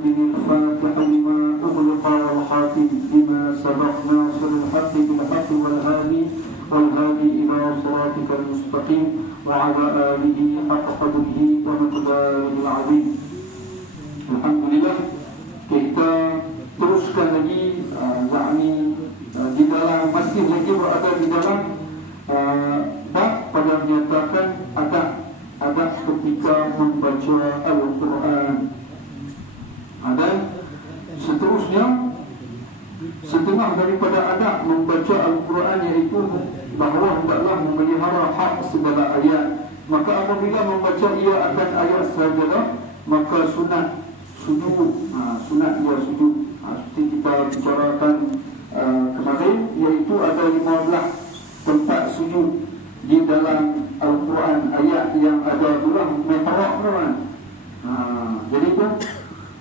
المؤمن الفاتح لما أغلق والحاكم لما سبق ناصر الحق بالحق والهادي إلى صراطك المستقيم وعلى آله حق قدره ومقداره العظيم. Alhamdulillah, kita teruskan lagi di dalam, masih lagi berada di dalam bab pada menyatakan adab ketika membaca Al-Quran. Dan seterusnya, setengah daripada adab membaca Al-Quran iaitu bahawa hendaklah memelihara hak segala ayat. Maka apabila membaca ia akan ayat sahajalah, maka sunat sujud, sunat ia sujud. Seperti kita bicarakan kemarin, iaitu ada 15 tempat sujud di dalam Al-Quran. Ayat yang ada itulah meterak kan. Jadi itu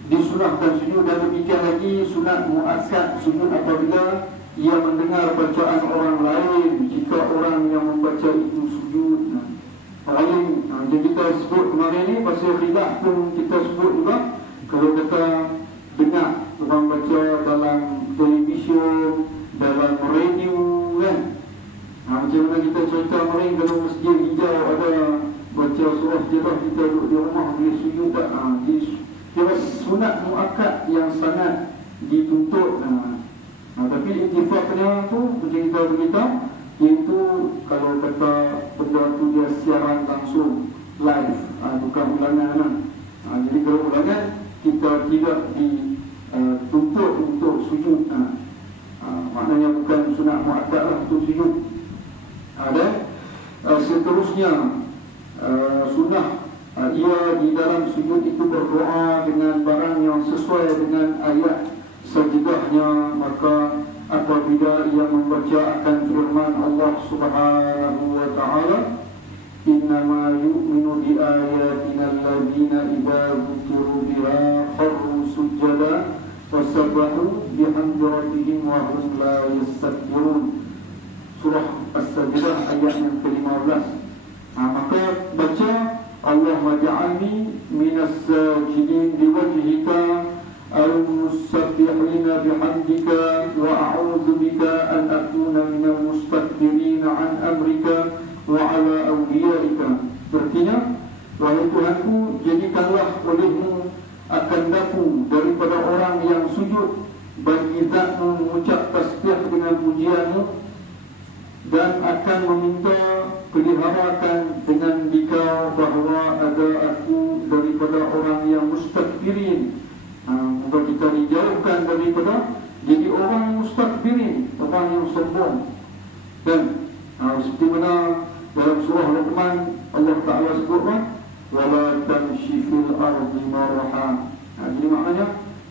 disunatkan sujud. Dan demikian lagi sunat muakkad sujud apabila ia mendengar bacaan orang lain. Jika orang yang membaca itu sujud lain, yang kita sebut kemarin ni pasal khilaf pun kita sebut juga. Kalau kita dengar orang baca dalam televisyen, dalam radio kan, macam mana kita cerita kemarin, kalau masjid hijau ada baca surah Jelah, kita duduk di rumah boleh sujud tak? Kira sunat muakkad yang sangat dituntut. Tapi ittifaqnya tu macam kita beritahu, iaitu kalau kata benda tu dia siaran langsung live, bukan ulangan. Jadi kalau ulangan kita tidak dituntut untuk sujud. Maknanya bukan sunat muakkad lah untuk sujud. Dan seterusnya sunnah ia di dalam sujud itu berdoa dengan barang yang sesuai dengan ayat sajidahnya. Maka apabila ia membaca akan firman Allah Subhanahu wa ta'ala, innama yu'minu bi ayatina alladhina idza dhukiru biha kharru sujada wasabbahu bihamdi rabbihim wa hum la yastakbirun. Surah As-Sajdah ayat yang ke-15. Maka baca Allahumma ja'alni minas sajidin liwajhika al-musabbihina bihamdika wa a'udzu bika an akuna minal mustakbirina an amrika wa ala awliyaika. Artinya, wahai Tuhanku, jadikanlah olehmu akan daku daripada orang yang sujud bagi zatmu, mengucap tasbih dengan pujianmu, dan akan meminta peliharakan dengan dikau bahawa ada aku daripada orang yang mustakbirin. Moga kita dijauhkan daripada jadi orang mustakbirin, orang yang sombong. Dan seperti mana dalam surah Luqman Allah Ta'ala sebutkan, wala tamshi fil ardi maraha. Jadi maknanya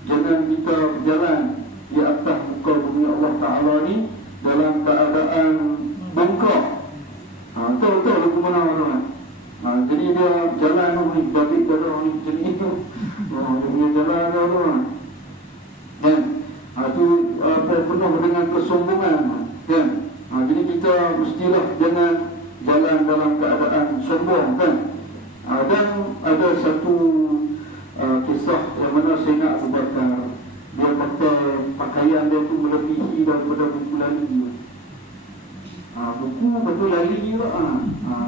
jangan kita berjalan di atas muka bumi Allah Ta'ala ni dalam keadaan bengkok. Tahu-tahu dia ke mana-mana. Jadi dia jalan ni balik jalan ni macam ni tu. Dia jalan tu. Dan itu penuh dengan kesombongan. Kan? Jadi kita mestilah jangan jalan dalam keadaan sombong kan. Dan ada satu kisah yang mana Sayyidina Abu Bakar, dia pakai pakaian dia tu melebihi daripada buku lali. Buku betul lali juga.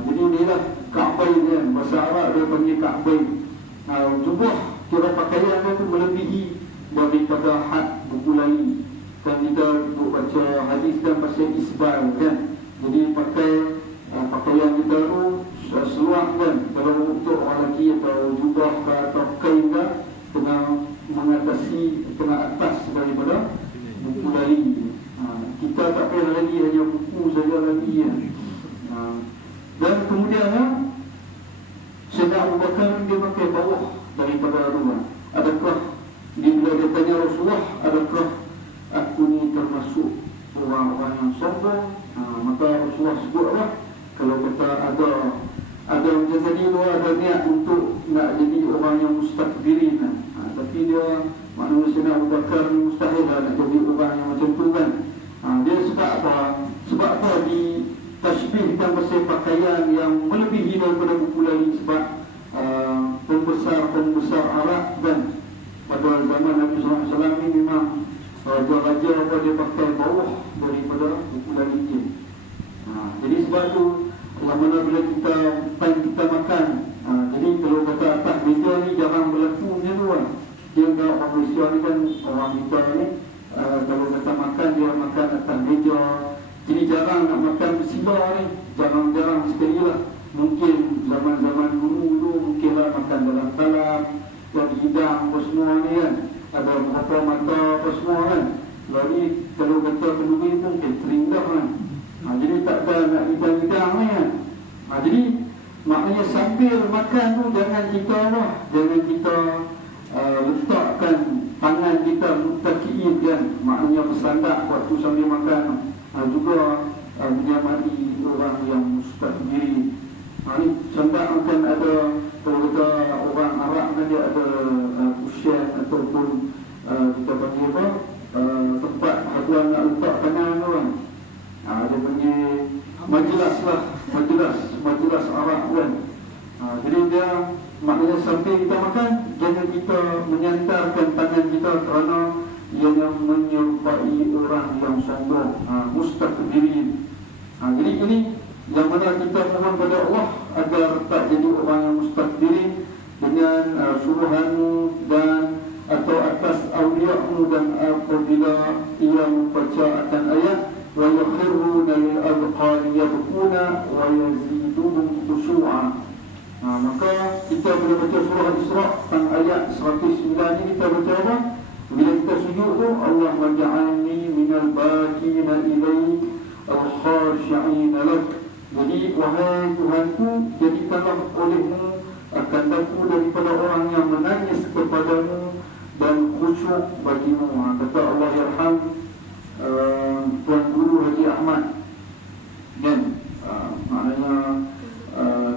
Jadi dia lah Ka'bain kan, bahasa Arab dia panggil Ka'bain. Jubah kira pakaian dia tu melebihi daripada had buku lali. Kan kita duk baca hadis dan pasal isbal kan. Jadi pakai pakaian kita tu seluar kan. Kalau untuk orang lelaki atau jubah atau kain kan, kena mengatasi, kena atas daripada buku lali. Kita tak payah lagi hanya buku saja lagi ya. Dan kemudiannya Sayyidina Abu Bakar dia pakai bawah daripada rumah. Adakah bila dia tanya Rasulullah, adakah aku ni termasuk orang-orang yang sombong? Maka Rasulullah sebutlah, kalau kata ada macam tadi tu, ada niat untuk nak jadi orang yang mustakbirin. Tapi dia maknanya Sayyidina Abu Bakar ni mustahil lah nak jadi orang yang macam tu kan. Dia sebab apa? Sebab apa ditashbihkan pasal pakaian yang melebihi daripada buku lali. Sebab pembesar Arab kan, pada zaman Nabi SAW ni memang raja-raja apa dia pakai bawah daripada ukuran Injil. Jadi sebab tu yang mana bila kita makan, jadi kalau kata atas meja ni jarang berlaku macam tu lah. Dia kalau orang Malaysia ni kan, orang kita ni kalau kata makan, dia makan atas meja. Jadi jarang nak makan bersila ni, jarang-jarang sekali lah. Mungkin zaman-zaman dulu mungkinlah makan dalam talam, dan hidang apa semua ni kan, ada beberapa mata apa semua kan. Jadi kalau kata kenduri pun catering dah kan. Jadi tak ada nak hidang-hidang ni kan. Jadi maknanya sambil makan tu jangan kita letakkan tangan kita mutakiin kan, maknanya bersandak waktu sambil makan. Juga menyamai orang yang mustakbiri. Ni sandak kan ada, kalau kata orang Arab kan dia ada kusyen ataupun kita panggil apa, tempat haduan nak letak tangan tu kan. Dia panggil majlis lah, majlis Arab kan. Jadi dia maknanya sambil kita makan, jangan kita menyantarkan tangan kita kerana ia yang menyerupai orang yang sombong, mustakbirin. Jadi ini yang mana kita mohon pada Allah agar tak jadi orang yang mustakbirin dengan suruhanmu dan atau atas awliyamu, dan apabila ia membaca akan ayat wa yakhiruna lil adqani yabquna wa yaziduhum khushu'a. Maka kita bila baca surah Isra tentang ayat 109 ni, kita baca apa? Bila kita sujud tu, Allah maj'alni minal bakina ilaik al-khashi'ina lak. Jadi wahai Tuhanku, jadikanlah olehmu akan aku daripada orang yang menangis kepadamu dan khusyuk bagimu. Kata Allah yarham Tuan Guru Haji Ahmad kan, maknanya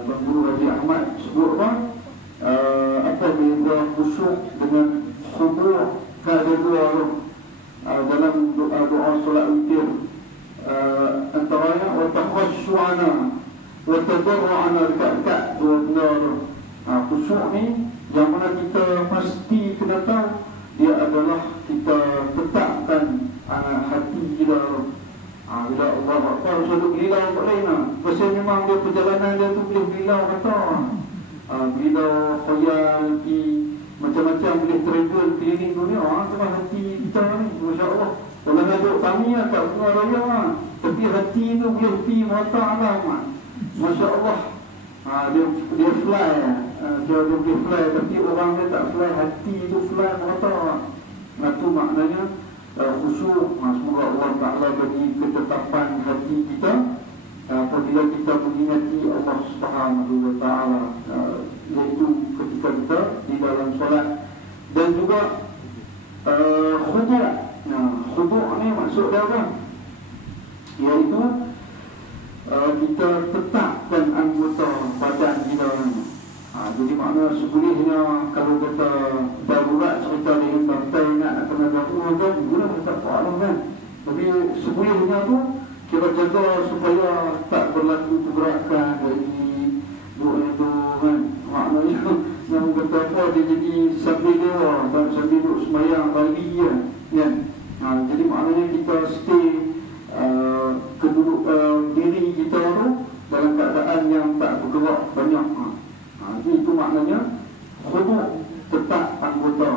Tuan Guru Haji Ahmad sebut apa beza khusyuk dengan khudu'. Ada dua dalam doa solat witir, antaranya wa takhashu'ana wa tadarru'ana, dekat-dekat dua benda tu. Khusyuk ni yang mana kita pasti kena tahu dia adalah kita letakkan hati kita. Bila Allah Akbar satu bilau tak lain lah. Pasal memang dia perjalanan dia tu boleh bilau kata, bilau khayal di macam-macam, boleh travel keliling dunia. Cuma hati kita ni, Masya Allah, kalau nak duduk kami tak bunga raya lah, tapi hati tu boleh pergi mata alam. Masya Allah. Dia fly, dia boleh fly, tapi orang dia tak fly, hati tu fly mata. Itu maknanya khusyuk. Semoga Allah Ta'ala bagi ketetapan hati kita apabila kita mengingati Allah Subhanahu Wa Ta'ala, iaitu ketika kita di dalam solat. Dan juga khudu'. Khudu' ni maksud dia apa? Iaitu kita tetapkan anggota badan kita ni. Jadi makna sebolehnya kalau kita darurat cerita dengan bantai nak kena darurat kan, guna tak faham kan. Tapi sebolehnya tu kita jaga supaya tak berlaku pergerakan dari dua itu kan. Maknanya yang kata apa, dia jadi sambil dewa dan sambil duduk semayang bali kan. Jadi maknanya kita stay diri kita tu dalam keadaan yang tak bergerak banyak. Jadi itu maknanya khudu', tetap anggota.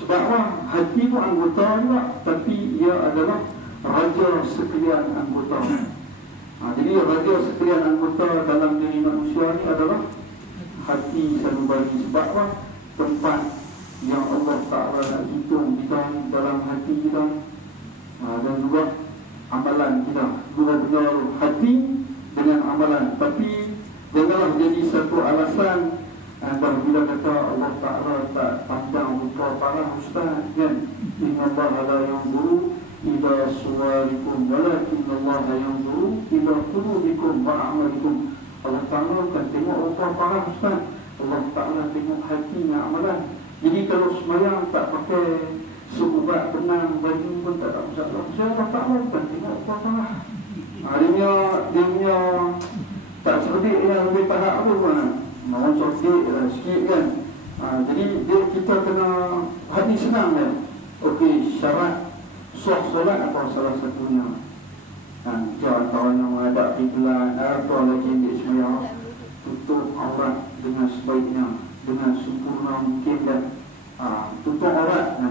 Sebab apa? Hati itu anggota juga, tapi ia adalah raja sekalian anggota. Jadi raja sekalian anggota dalam diri manusia ni adalah hati sanubari. Sebab apa? Tempat yang Allah Ta'ala nak hitung kita dalam hati kita, dan juga amalan kita. Dua benda, hati dengan amalan. Tapi janganlah jadi satu alasan bila kata Allah Ta'ala tak pandang rupa parah ustaz kan. Inna Allah la yanzuru ila suwarikum walakin Allah yanzuru ila qulubikum wa a'malikum. Allah Ta'ala kan tengok rupa parah ustaz, Allah Ta'ala tengok hatinya, amalan. Jadi kalau semayang tak pakai seubat benang baju pun tak ada masalah. Allah Ta'ala kan tengok rupa parah. Dia punya tak cerdik yang lebih tahap tu kan. Mau cerdik sikit kan. Jadi kita kena hadis senang kan. Okey, syarat sah solat apa salah satunya? Jangan yang menghadap kiblat, apa lagi yang dia sembahyang, tutup aurat dengan sebaiknya, dengan sempurna mungkin dan tutup aurat.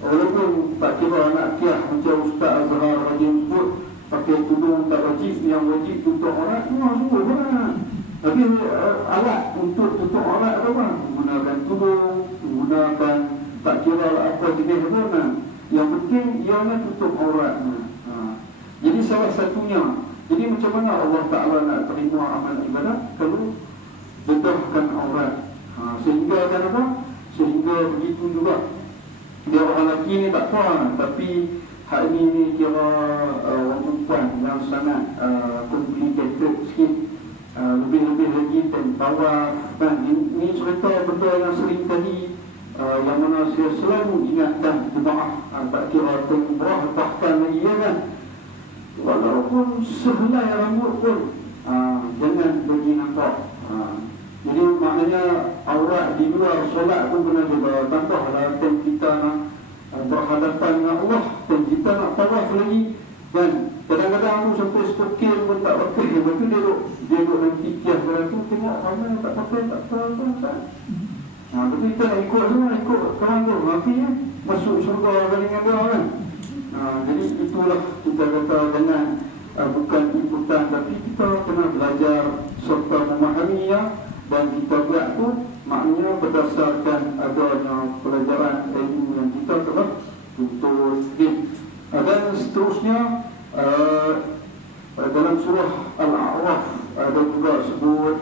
Walaupun tak kira anak kiah macam Ustaz Azhar rajin sebut pakai tudung tak wajib, yang wajib tutup aurat semua lah. Tapi alat untuk tutup aurat apa? Menggunakan tudung, menggunakan tak kira apa jenis pun. Yang penting ialah tutup aurat. Jadi salah satunya. Jadi macam mana Allah Ta'ala nak terima amal ibadah? Kalau bedahkan aurat. Sehingga kan apa? Sehingga begitu juga. Dia orang lelaki ni tak apa, tapi hal ini kira orang perempuan yang sangat complicated sikit. Lebih-lebih lagi tawaf. Ini cerita benda yang sering kali yang mana saya selalu ingatkan jemaah, tak kira umrah bahkan lagi ya kan, walaupun sehelai rambut pun jangan bagi nampak. Jadi maknanya aurat di luar solat pun kena juga. Tambahlah dan kita nak berhadapan dengan Allah dan kita nak tawaf lagi. Dan kadang-kadang aku sampai stokil pun tak pakai. Lepas tu dia duduk nanti kias pada tu, tengok ramai tak pakai, tak apa-apa. Lepas tu kita nak ikut semua, ikut kawan tu. Mati masuk syurga kali dengan dia kan. Jadi itulah kita kata jangan bukan ikutan, tapi kita kena belajar serta memahaminya. Dan kita buat tu maknanya berdasarkan adanya pelajaran ilmu yang kita telah tuntut. Dan seterusnya dalam surah Al-A'raf ada juga sebut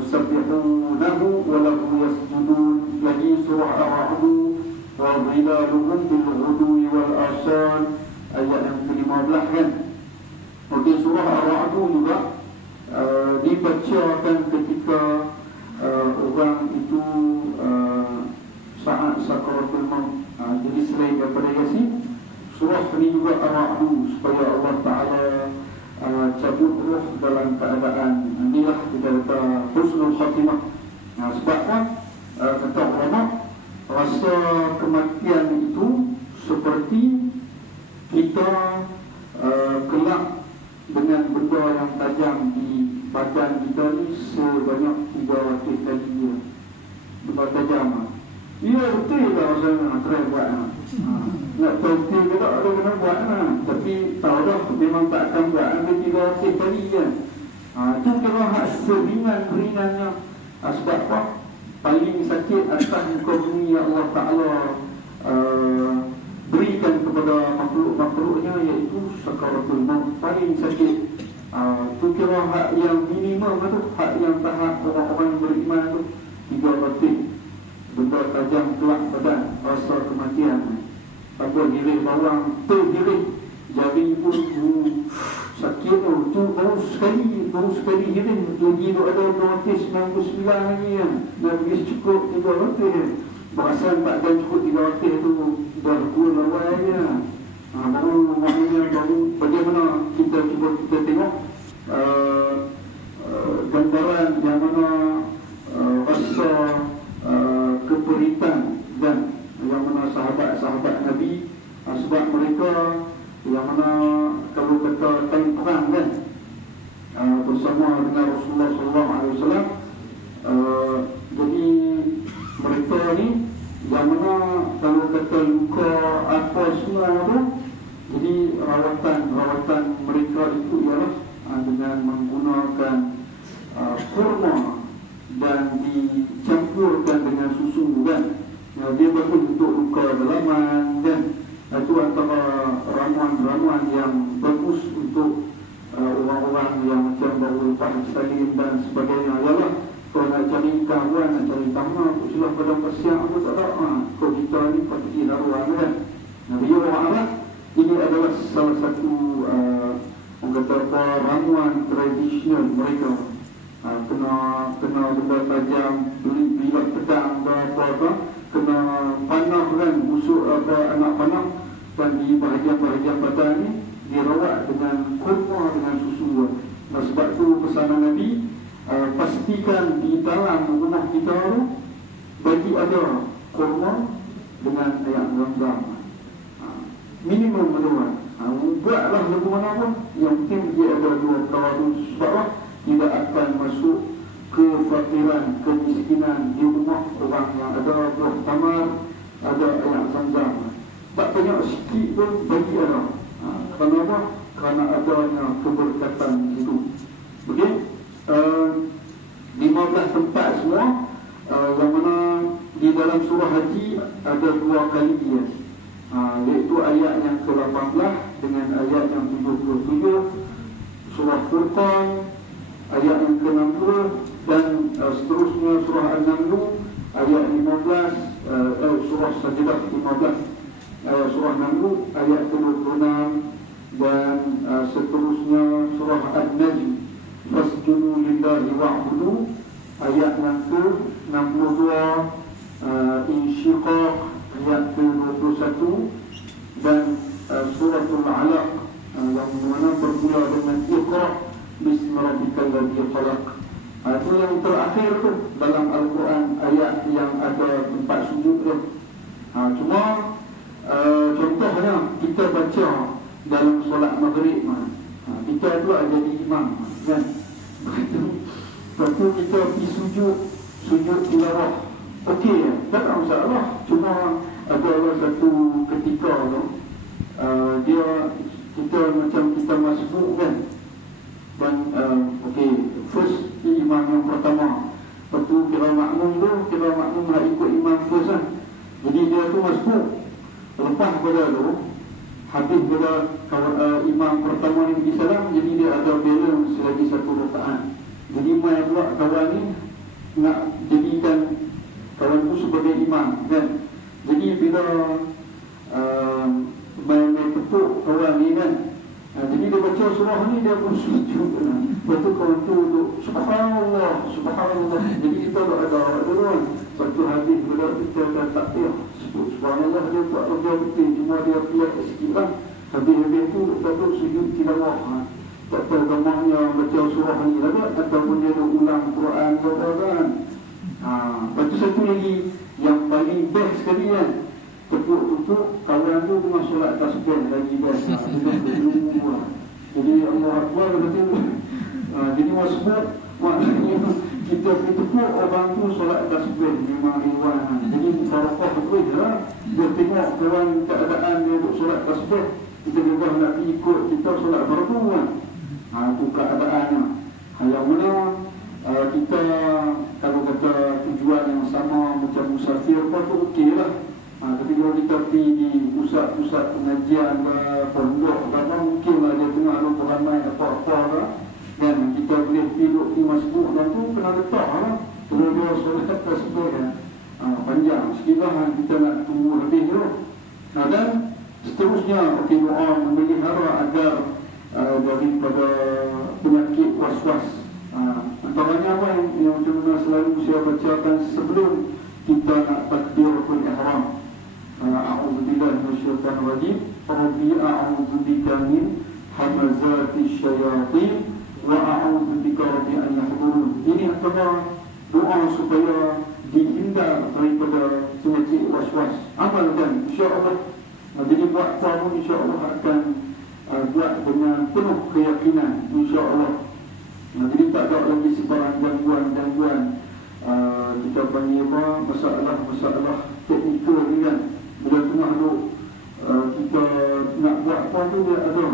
yusabbihunahu wa lahu yasjudun. Lagi surah Al-Ra'd wa dhilaluhum bil ghudwi wal asal, ayat yang ke-15 kan. Okey, surah Al-Ra'd juga dibacakan ketika orang itu saat sakaratul maut. Jadi selain daripada Yasin, surah ini juga Ar-Ra'd, supaya Allah Ta'ala cabut roh dalam keadaan inilah kita kata husnul khatimah. Sebab kan kata ulama, rasa kematian itu seperti kita kelak dengan benda yang tajam di badan kita ni sebanyak 300 kali dia benda tajam. Ya betul lah rasanya, try buat nak tahu ke tak ada kena buat tapi tahu dah memang tak akan buat sampai 300 kali je. Itu kalau hak seringan-ringannya. Sebab apa? Paling sakit atas muka bumi yang Allah Ta'ala berikan kepada makhluk-makhluknya, iaitu sakaratul maut. Paling sakit. Itu kira hak yang minimum tu, hak yang tahap orang-orang beriman tu, 300 benda tajam kelak badan, rasa kematian. Apa giring bawang, tergiring jari pun sakit tu, baru sekali giring. Lagi tu ada 299 lagi kan, dah pergi cukup 300. Perasan tak akan cukup 300 tu, dah kurang awal je. Baru maknanya, baru bagaimana kita cuba kita tengok gambaran yang mana rasa keperitan dan yang mana sahabat-sahabat Nabi, sebab mereka yang mana kalau kata time perang kan, bersama dengan Rasulullah SAW. Jadi mereka ni yang mana kalau kata luka apa semua tu, jadi rawatan mereka itu ialah dengan menggunakan kurma dan dicampurkan dengan susu kan. Dia bagus untuk luka dalaman kan. Itu antara ramuan-ramuan yang bagus untuk orang-orang yang macam baru lepas salin dan sebagainya. Ialah kalau nak cari kawan, nak cari tamak, sudah pada persiap apa tak ada. Kalau kita ni pergi laruan kan. Dia orang Arab, ini adalah salah satu orang kata apa, ramuan tradisional mereka. Kena benda tajam, bila pedang apa, kena panah kan, busuk apa, anak panah, dan di bahagian-bahagian badan ni dirawat dengan kurma, dengan susu. Sebab tu pesanan Nabi, pastikan di dalam rumah kita tu bagi ada kurma dengan ayat Zam-Zam. Minimum berdoa. Buatlah lagu mana pun, yang penting dia ada dua perkara tu. Sebablah tidak akan masuk kefakiran, kemiskinan di rumah orang yang ada buah tamar, ada ayat Zam-Zam. Tak banyak sikit pun bagi ada. Kerana apa? Kerana adanya keberkatan itu. Okey, 15 tempat semua, yang mana di dalam surah Haji ada 2 kali dia, iaitu ayat yang ke-18 dengan ayat yang 77, surah Furqan ayat yang ke-60, dan seterusnya surah An-Naml ayat 15, surah Sajdah 15, surah Naml ayat ke-26, dan seterusnya surah An-Najm fasjudu lillahi wa'budu ayat yang ke-62, Insyiqaq ayat ke-21, dan suratul Alaq yang mana bermula dengan Iqra bismi rabbikal ladzi khalaq. Itu yang terakhir tu dalam Al-Quran, ayat yang ada tempat sujud tu. Cuma contohnya kita baca dalam solat maghrib, kita tu ada di imam kan. Lepas tu kita pergi sujud tilawah, okey ya, tak ada masalah. Cuma ada satu ketika tu, kita macam kita masbuk kan. Dan okey, first imam yang pertama, lepas tu kira makmum nak ikut imam first kan. Jadi dia tu masbuk. Lepas pada tu, habis pada imam pertama ni pergi salam, jadi dia ada balance lagi 1 rakaat. Jadi mai pula kawan ni nak jadikan kawan tu sebagai imam kan. Jadi bila main tepuk kawan ni kan, jadi dia baca surah ni, dia pun sujud. Lepas tu kawan tu duduk subhanallah, subhanallah. Jadi kita ada kan. Lepas tu habis bila kita dah takbir sebut subhanallah, dia tak kerja betul, cuma dia piak sikit lah. Habis tu lepas tu sujud tilawah. Tak tahu gamanya baca surah ni lagi, ataupun dia ulang Quran ke apa kan. Lepas tu satu lagi yang paling best sekali kan, tepuk-tepuk kawan tu tengah solat tasbih lagi best. Jadi Allah Akbar kata tu. Jadi wasbuk maknanya kita tepuk orang tu solat tasbih memang riwan. Jadi mufarakah tu je lah. Dia tengok kawan keadaan dia duduk solat tasbih, kita juga nak ikut kita solat fardu kan. Itu keadaannya. Yang mana kita kalau kata tujuan yang sama macam musafir apa tu okey lah. Tapi kalau kita pergi di pusat-pusat pengajian ke pondok apa, mungkin lah dia tengah lupa ramai apa-apa lah. Dan kita boleh duduk di masbuk dan tu kena letak lah. Kalau dia solat tasbih kan, panjang sikit lah, kita nak tunggu habis dulu. Dan seterusnya, okey, doa memelihara agar daripada penyakit was-was. Antaranya apa yang macam mana selalu saya bacakan sebelum kita nak takbiratul ihram. A'udzubillahi minasyaitanir rajim. Rabbi a'udzubika min hamazatis syayatin wa a'udzubika rabbi an yahdurun. Ini antara doa supaya dihindar daripada penyakit was-was. Amalkan insya-Allah. Jadi buat tahu insya-Allah akan buat dengan penuh keyakinan insya-Allah. Jadi tak ada lagi sebarang gangguan-gangguan kita panggil apa, masalah teknikal ni kan. Bila tengah tu kita nak buat apa tu dia ada.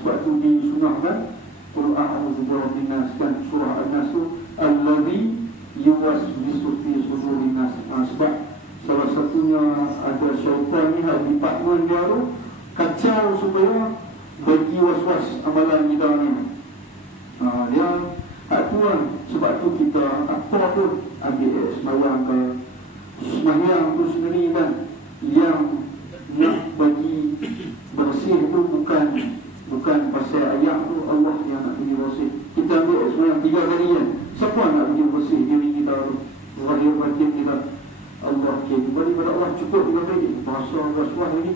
Sebab tu disunahkan Qul a'udzu birabbin nas kan, surah An-Nas tu allazi yuwaswisu fi sudurin nas. Sebab salah satunya ada syaitan ni department dia tu kacau supaya bagi was-was amalan kita ni. Dia tu lah. Sebab tu kita apa pun ambil sembahyang ke, sembahyang tu sendiri kan, yang nak bagi bersih tu bukan pasal ayat tu Allah yang nak bagi bersih. Kita ambil sembahyang 3 kali kan, siapa nak bagi bersih diri kita tu, zahir batin kita. Allah kembali pada Allah cukup 3 kali. Bahasa was-was ni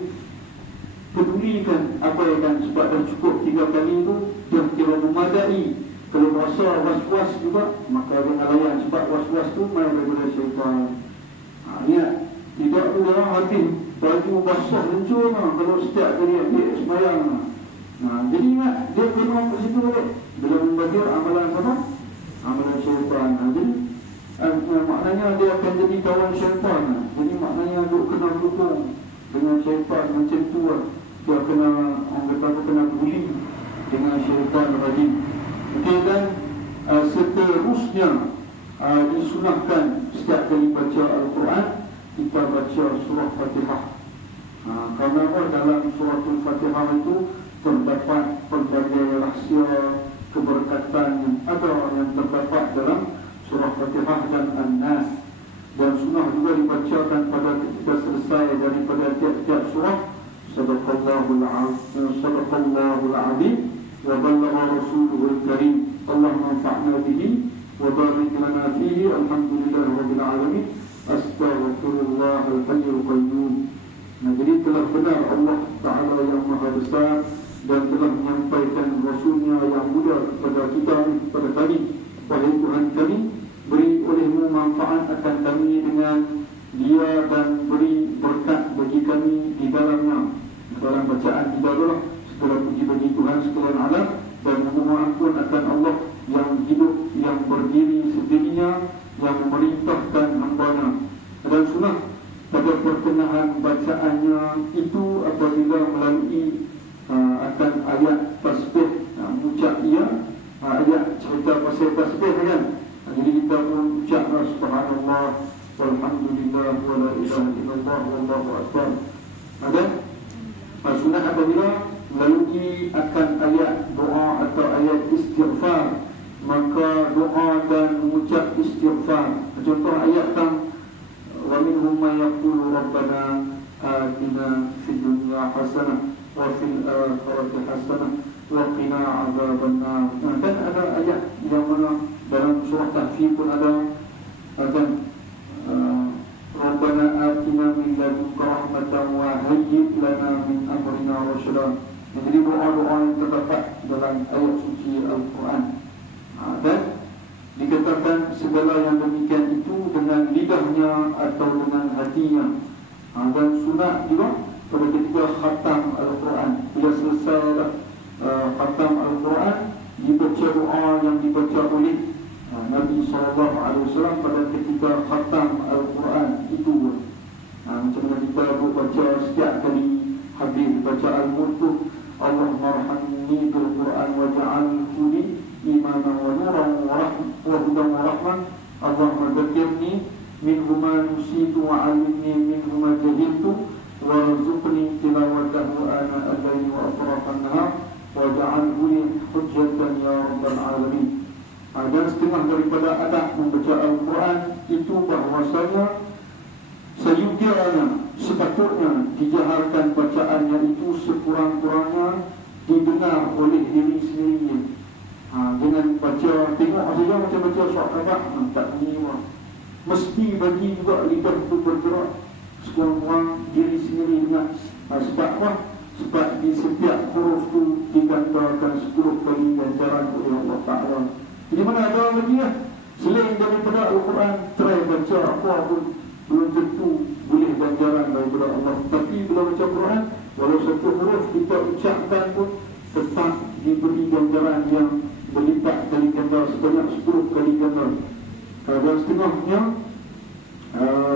pedulikan apa yang kan, sebab dah cukup 3 kali tu dia kira memadai. Kalau rasa was-was juga, maka dia layan. Sebab was-was tu main daripada syaitan. Niat. Tidak boleh habis baju basah hancur kalau setiap kali dia sembahyang. Jadi ingat, dia kena ke situ balik. Bila membazir amalan siapa? Amalan syaitan. Jadi maknanya dia akan jadi kawan syaitan. Jadi maknanya dia kena dukung dengan syaitan macam tu lah. Dia kena, orang kata kena bully dengan syaitan rajim. Okey, dan seterusnya disunahkan setiap kali baca Al-Quran kita baca surah Fatihah. Kerana dalam surah Al-Fatihah itu terdapat pelbagai rahsia keberkatan yang ada yang terdapat dalam surah Fatihah dan An-Nas, dan sunnah juga dibacakan pada ketika selesai daripada tiap-tiap surah. Sadaqallahul azim wa ballagha rasuluhul karim. Allahumma anfa'na bihi wa barik lana fihi. Alhamdulillahi rabbil alamin. Astaghfirullahal hayyul qayyum. Jadi telah benar Allah Ta'ala yang Maha Besar dan telah menyampaikan Rasulnya yang mulia kepada kita, kepada kami. Wahai Tuhan kami, beri olehmu manfaat akan kami dengan dia dan beri berkat bagi kami di dalamnya. Dalam bacaan kita adalah segala puji bagi Tuhan sekalian alam, dan memohon ampun akan Allah yang hidup, yang berdiri sendirinya, yang memerintahkan hamba-Nya. Dan sunnah pada pertengahan bacaannya itu apabila melalui akan ayat tasbih, ucap ia ayat cerita pasal tasbih kan. Jadi kita pun ucap subhanallah walhamdulillah wa la ilaha illallah wallahu akbar. Dan sunnah apabila melalui akan ayat doa atau ayat istighfar, maka doa dan mengucap istighfar. Contoh ayat tang wa minhum man yaqulu rabbana atina fid dunya hasanah wa fil akhirati hasanah wa qina adzabannar. Dan ada ayat yang mana dalam surah Kahfi pun ada dan rabbana atina min ladunka rahmatan wa hayyi lana min amrina rasyada. Jadi doa-doa yang terdapat dalam ayat suci Al-Quran. Dan dikatakan segala yang demikian itu dengan lidahnya atau dengan hatinya. Dan sunat juga pada ketika khatam Al-Quran, bila selesai khatam Al-Quran, dibaca doa yang dibaca oleh Nabi SAW pada ketika khatam Al-Quran itu. Macam mana kita baca setiap kali habis baca Al-Mulk, Allahumma arhamni bil Quran waj'alhu li imanan wa nuran wa hudan wa rahmah. Allahumma dzakirni minhu ma nusitu wa 'allimni minhu ma jahiltu warzuqni tilawatahu ana al-layli wa atrafan nahar waj'alhu li hujjatan ya rabbal alamin. Dan setengah daripada adab membaca Al-Quran itu bahwasanya seyogianya, sepatutnya dijaharkan bacaannya itu sekurang-kurangnya didengar oleh diri sendiri. Jangan baca, tengok saja macam baca surat khabar, tak bunyi. Mesti bagi juga lidah itu bergerak, sekurang-kurang diri sendiri dengar. Sebab apa? Sebab di setiap huruf itu digandakan 10 kali ganjaran oleh Allah Ta'ala. Jadi mana ada lagi lah selain daripada Al-Quran, try baca apa pun belum tentu boleh ganjaran daripada Allah. Tapi bila baca Quran, walau satu huruf kita ucapkan pun tetap diberi ganjaran yang berlipat kali ganda, sebanyak 10 kali ganda. Dan setengahnya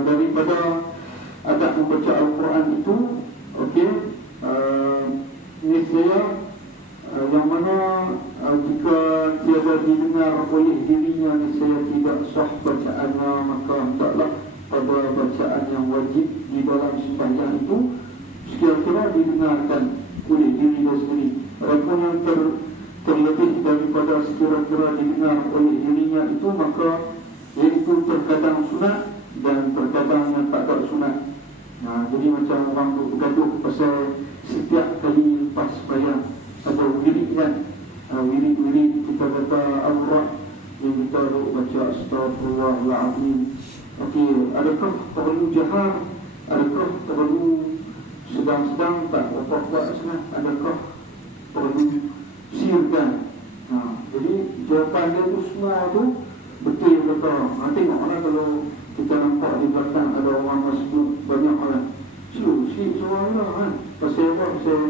daripada adab membaca Al-Quran itu, okey, niscaya yang mana jika tiada didengar oleh dirinya, niscaya tidak sah bacaannya, maka hendaklah pada bacaan yang wajib di dalam sembahyang itu sekira-kira didengarkan oleh dirinya sendiri. Adapun yang terlebih daripada sekira-kira didengar oleh dirinya itu, maka iaitu terkadang sunat dan terkadang yang tak ada sunat. Jadi macam orang tu bergaduh pasal setiap kali lepas sembahyang ada wirid kan, wirid-wirid kita kata Al-Quran yang kita baca Astaghfirullahaladzim. Okey, adakah perlu jahar? Adakah perlu sedang-sedang tak buat sangat? Adakah perlu sirkan? Jadi jawapan dia tu semua tu betul. Tengok mana kalau kita nampak di belakang ada orang masjid banyak orang. Syuk semua lah kan. Pasal apa? Pasal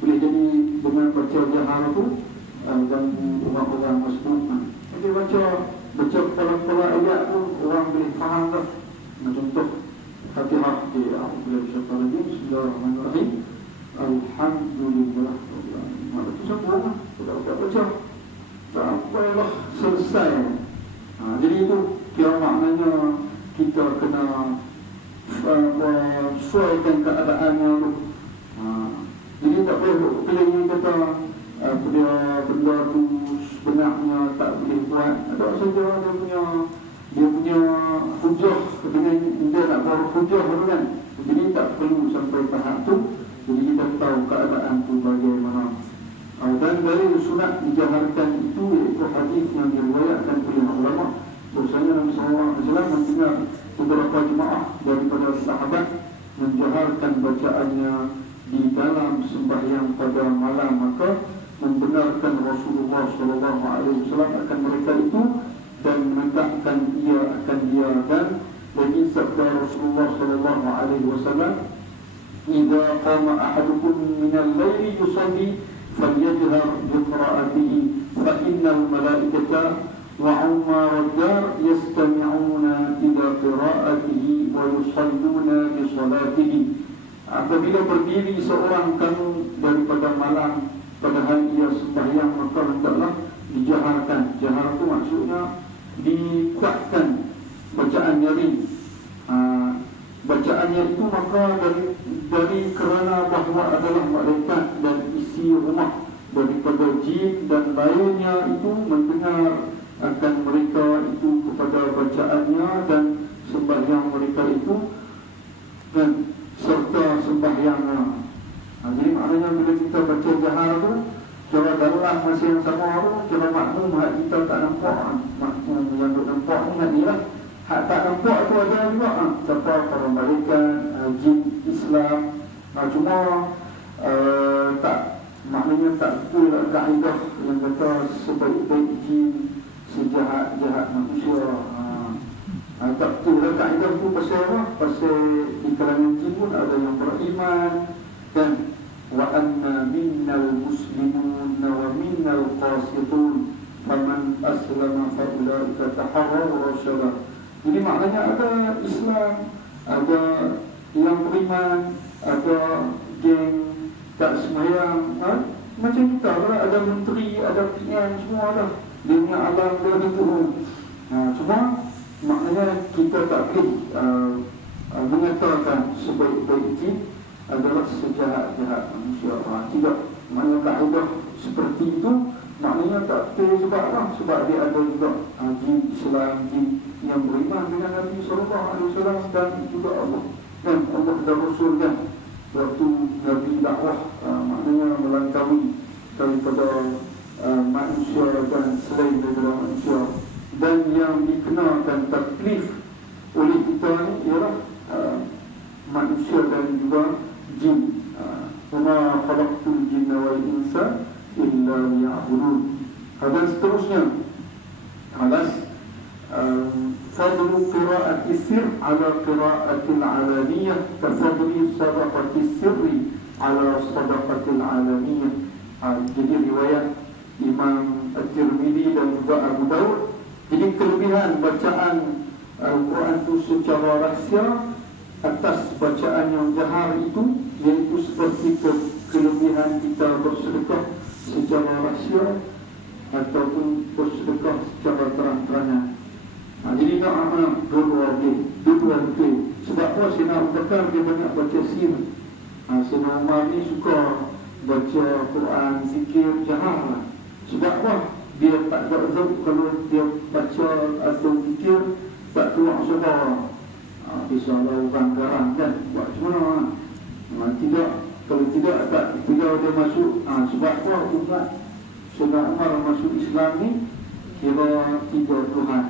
boleh jadi dengan baca jahar tu dan orang-orang masjid. Jadi baca kepala-kepala ayat tu orang boleh faham lah. Contoh Fatihah di Al-Fatihah Bismillahirrahmanirrahim. Alhamdulillah. Maka tu sambung lah. Kita baca sampailah selesai. Jadi itu kira maknanya kita kena sesuaikan keadaannya tu. Jadi tak boleh pilih kata benda tu sebenarnya tak boleh buat. Ada saja dia punya hujah dengan dia nak bawa hujah tu kan. Jadi tak perlu sampai tahap tu. Jadi kita tahu keadaan tu bagaimana. Dan dari sunat dijaharkan itu iaitu hadis yang diriwayatkan oleh ulama. Bahasanya Nabi SAW mendengar beberapa jemaah daripada sahabat menjaharkan bacaannya di dalam sembahyang pada malam, maka membenarkan Rasulullah SAW akan mereka itu dan menegakkan ia akan dia. Dan lagi sabda Rasulullah SAW, "Idza qama ahadukum min al-laili yusalli falyajhar bi qira'atihi fa innal malaikata وعمار الدار يستمعون إلى قراءته ويصلون بصلاته." Apabila berdiri seorang kamu daripada malam padahal ia sembahyang, maka hendaklah dijaharkan. Jahar itu maksudnya dikuatkan bacaan nyaring. Bacaannya itu maka dari kerana bahawa adalah malaikat dan isi rumah daripada jin dan lainnya itu mendengar akan mereka itu kepada bacaannya dan sembahyang mereka itu dan serta sembahyangnya. Jadi maknanya bila kita baca jahar tu, cara dalam masa yang sama tu, cara makmum hak kita tak nampak. Makmum yang tak nampak ni hak ni lah. Hak tak nampak tu ada juga. Siapa para malaikat, jin Islam. Cuma tak, maknanya tak betul lah kaedah yang kata sebaik-baik jin sejahat-jahat manusia. Tak betul lah kaedah tu. Pasal apa? Pasal di kalangan jin pun ada yang beriman. Dan wa anna minnal muslimun wa minnal qasitun faman aslama fa ulaika taharraw rasyada. Jadi maknanya ada Islam, ada yang beriman, ada geng tak sembahyang. Macam kita lah, ada menteri, ada PM, semua lah. Dia punya alam dia itu. Cuma maknanya kita tak boleh mengatakan sebaik-baik jin adalah sejahat-jahat manusia. Tidak, maknanya kaedah seperti itu maknanya tak betul. Sebab apa? Sebab dia ada juga jin Islam, jin yang beriman dengan Nabi SAW dan juga Allah dan Allah dan Rasul kan. Waktu Nabi dakwah maknanya melampaui daripada manusia dan selain daripada manusia. Dan yang dikenakan taklif oleh kita ni ialah manusia dan juga jin. Wama khalaqtul jinna wal insa illa liya'budun. Dan seterusnya fadlu qira'ati sir ala qira'atil alaniyah kafadli sadaqati sirri ala sadaqatil alaniyah. Jadi riwayat Imam At-Tirmidzi dan juga Abu Daud. Jadi kelebihan bacaan Al-Quran itu secara rahsia atas bacaan yang jahar itu, iaitu seperti kelebihan kita bersedekah secara rahsia ataupun bersedekah secara terang-terangan. Jadi nak dua betul. Sebab apa? Sayyidina Abu Bakar dia banyak baca sir. Sayyidina Umar ni suka baca Quran, zikir jahar lah. Sebab apa? Dia tak berzab kalau dia baca atau zikir tak keluar suara. Bisa orang garang kan, buat semua. Tidak, kalau tidak tak beliau dia masuk. Sebab apa? Umat Sayyidina Umar masuk Islam ni kira 3 Tuhan.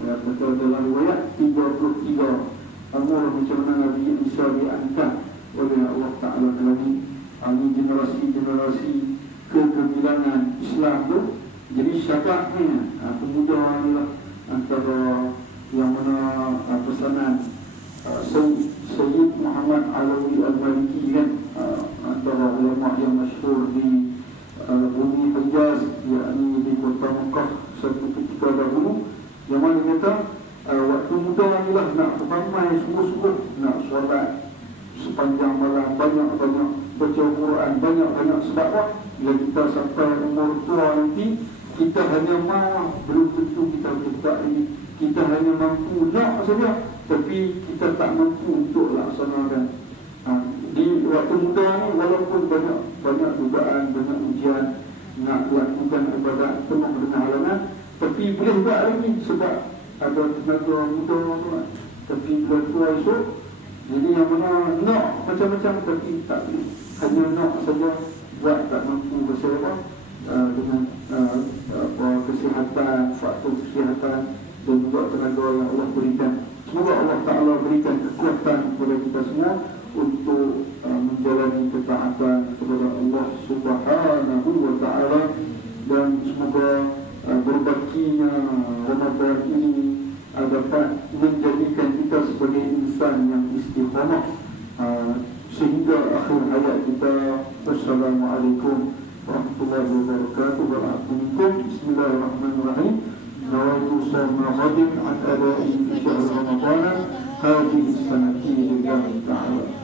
Betul dalam riwayat 33 umur macam mana Nabi Isa diangkat oleh Allah Ta'ala lagi. Ini generasi kegemilangan Islam tu. Jadi syabaknya pemuda ni lah antara yang mana pesanan Sayyid Muhammad Alawi Al-Maliki kan, antara ulama yang masyhur di bumi Hijaz, yakni di kota Mekah satu ketika dahulu, yang mana kata waktu muda inilah nak ramai sungguh-sungguh nak solat sepanjang malam, banyak-banyak baca Quran, banyak-banyak. Sebab apa? Bila kita sampai umur tua nanti, kita hanya mahu, belum tentu kita letak ini. Kita hanya mampu nak saja, tapi kita tak mampu untuk laksanakan. Di waktu muda ni, walaupun banyak dugaan, banyak ujian, nak lakukan ibadat penuh dengan halangan, tapi boleh buat lagi sebab ada tenaga muda tu. Tapi bila tua esok, jadi yang mana nak macam-macam tapi tak boleh. Hanya nak saja, buat tak mampu pasal apa? Dengan kesihatan, faktor kesihatan dan juga tenaga yang Allah berikan. Semoga Allah Ta'ala berikan kekuatan kepada kita semua untuk menjalani ketaatan kepada Allah Subhanahu wa Ta'ala, dan semoga berbahagianya Ramadan ini dapat menjadikan kita sebagai insan yang istiqamah sehingga akhir hayat kita. Wassalamualaikum warahmatullahi wabarakatuh. Bismillahirrahmanirrahim. Nawaitu sama ghadin an adai fi syahr Ramadan hadhihi sanati lillahi ta'ala.